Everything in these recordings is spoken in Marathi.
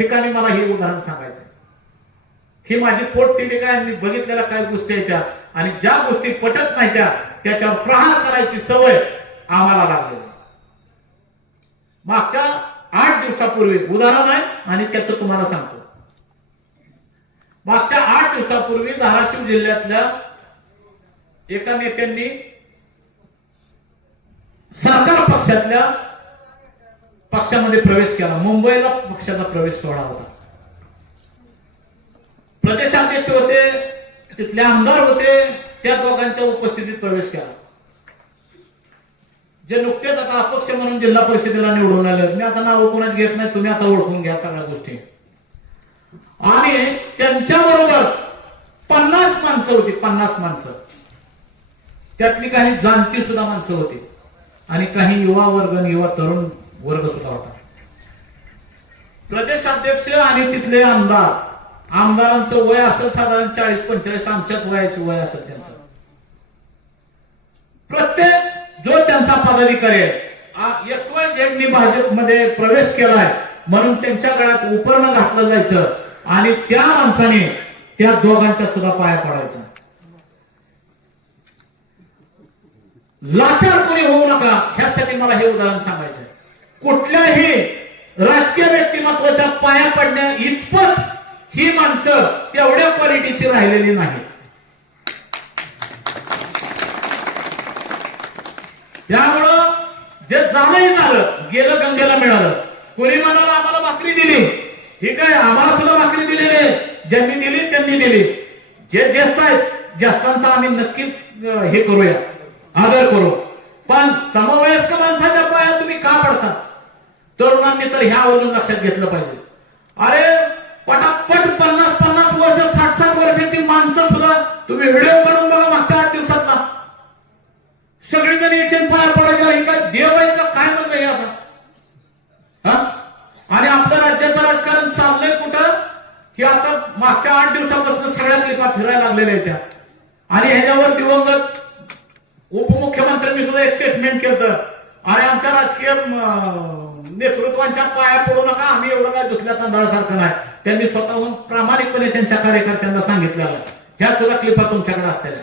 ठिकाणी मला हे उदाहरण सांगायचं. ही माझी पोटतिडीक आहे. मी बघितलेल्या काही गोष्टी आहेत त्या, आणि ज्या गोष्टी पटत नाही त्याच्यावर प्रहार करायची सवय आम्हाला लागलेली. मागच्या 8 दिवसापूर्वी उदाहरण आहे आणि त्याचं तुम्हाला सांगतो. मागच्या 8 दिवसापूर्वी धाराशिव जिल्ह्यातल्या एका नेत्यांनी सरकार पक्षामध्ये प्रवेश केला. मुंबईला पक्षाचा प्रवेश सोहळा होता. प्रदेशाध्यक्ष होते, तिथले आमदार होते, त्या दोघांच्या उपस्थितीत प्रवेश केला. जे नुकतेच आता अपक्ष म्हणून जिल्हा परिषदेला निवडून आले, मी आता नाव कोणाच घेत नाही, तुम्ही आता ओळखून घ्या सगळ्या गोष्टी. आणि त्यांच्याबरोबर 50 माणसं होती, 50 माणसं. त्यातली काही जाणती सुद्धा माणसं होती आणि काही युवा वर्ग, युवा तरुण वर्ग सुद्धा होता. प्रदेशाध्यक्ष आणि तिथले आमदारांचं वय असेल साधारण 40-45, आमच्याच वयाची वय असेल त्यांचं. प्रत्येक जो त्यांचा पदाधिकारी SYZ भाजपमध्ये प्रवेश केलाय म्हणून त्यांच्या गळ्यात उपरणं घातलं जायचं आणि त्या माणसाने त्या दोघांच्या सुद्धा पाया पडायचा. लाचार कोणी होऊ नका ह्यासाठी मला हे उदाहरण सांगायचं. कुठल्याही राजकीय व्यक्तिमत्वाच्या पाया पडण्या इतपत ही माणसं तेवढ्या क्वालिटीची राहिलेली नाही. त्यामुळं जे झालंही झालं, गेलं गंगेला मिळालं. कोणी म्हणाला आम्हाला भाकरी दिली, ठीक आहे, आम्हाला सुद्धा भाकरी दिलेली आहे. ज्यांनी दिली त्यांनी दिली. जे ज्येष्ठ आहेत ज्येष्ठांचा आम्ही नक्कीच हे करूया, आदर करू. पण समवयस्क माणसाच्या पाया तुम्ही का पडता? तरुणांनी तर ह्यावरून लक्षात घेतलं पाहिजे. अरे पटापट 50-50 वर्ष, 60-60 वर्षाची माणसं सुद्धा तुम्ही व्हिडिओ बनवून बघा मागच्या 8 दिवसातला. सगळेजण याचे पाया पडायचे. ही काय देव आहे का काय म्हणलं हे आता? आणि आपल्या राज्याचं राजकारण चाललंय कुठं की आता मागच्या 8 दिवसापासून सगळ्या क्लिपा फिरायला लागलेल्या आहेत त्या. आणि ह्याच्यावर दिवंगत उपमुख्यमंत्र्यांनी सुद्धा एक स्टेटमेंट केलं, अरे आमच्या राजकीय नेतृत्वांच्या पाया पडू नका, आम्ही एवढं काय दुसऱ्या तांदळासारखं नाही. त्यांनी स्वतःहून प्रामाणिकपणे त्यांच्या कार्यकर्त्यांना सांगितलेलं. ह्या सुद्धा क्लिपा तुमच्याकडे असलेल्या.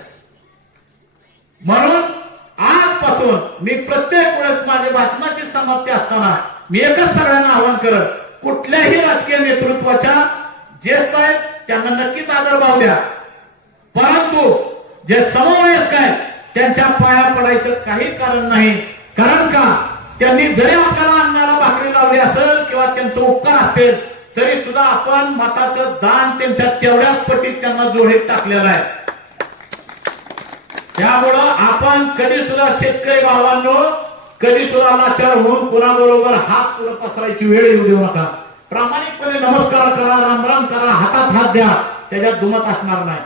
म्हणून आजपासून मी प्रत्येक वेळेस माझ्या भाषणाची समाप्ती असताना मी एकच सगळ्यांना आवाहन करत, कुठल्याही राजकीय नेतृत्वाच्या ज्येष्ठ आहेत त्यांना नक्कीच आदरभाव द्या, परंतु जे समवयस्क आहेत त्यांच्या पाया पडायचं काही कारण नाही. कारण का त्यांनी जरी आपल्याला अन्नाला भाकरी लावली असेल किंवा त्यांचं उपकार असतील तरी सुद्धा आपण मताचं दान त्यांच्या तेवढ्याच पटीत त्यांना जोडीत टाकलेलं आहे. त्यामुळं आपण कधी सुद्धा शेतकरी भावांनो कधी सुद्धा लाचार होऊन कुणाबरोबर हात पुढे पसरायची वेळ येऊ देऊ नका. प्रामाणिकपणे नमस्कार करा, रामराम करा, हातात हात द्या, त्याच्यात दुमत असणार नाही.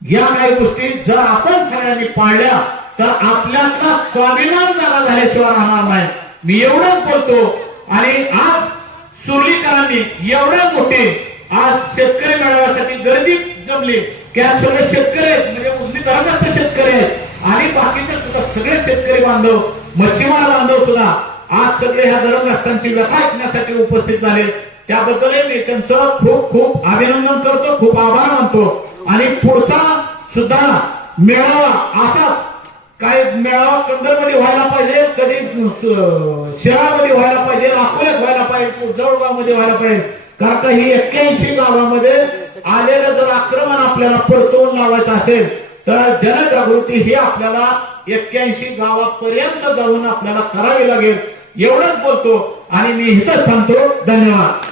या काही गोष्टी जर आपण सगळ्यांनी पाळल्या तर आपल्याचा स्वाभिमान जागा झाल्याशिवाय राहणार नाही. मी एवढंच बोलतो. आणि आज सुरलीकरांनी एवढे मोठे आज शेतकरी मेळाव्यासाठी गर्दी जमली की आज सगळे शेतकरी आहेत, म्हणजे उजनी धर्मस्थ शेतकरी आहेत आणि बाकीचे सुद्धा सगळे शेतकरी बांधव, मच्छीमार बांधव सुद्धा आज सगळे ह्या धर्मग्रस्तांची व्यथा ऐकण्यासाठी उपस्थित झाले. त्याबद्दल मी त्यांचं खूप खूप अभिनंदन करतो, खूप आभार मानतो. आणि पुढचा सुद्धा मेळावा असाच काय मेळावा कंदरमध्ये व्हायला पाहिजे, कधी शहरामध्ये व्हायला पाहिजे, अकोल्यात व्हायला पाहिजे, जळगावमध्ये व्हायला पाहिजे. कारण ही 81 गावामध्ये आलेलं जर आक्रमण आपल्याला परतवून लावायचं असेल तर जनजागृती ही आपल्याला 81 गावापर्यंत जाऊन आपल्याला करावी लागेल. एवढंच बोलतो आणि मी इथंच थांबतो. धन्यवाद.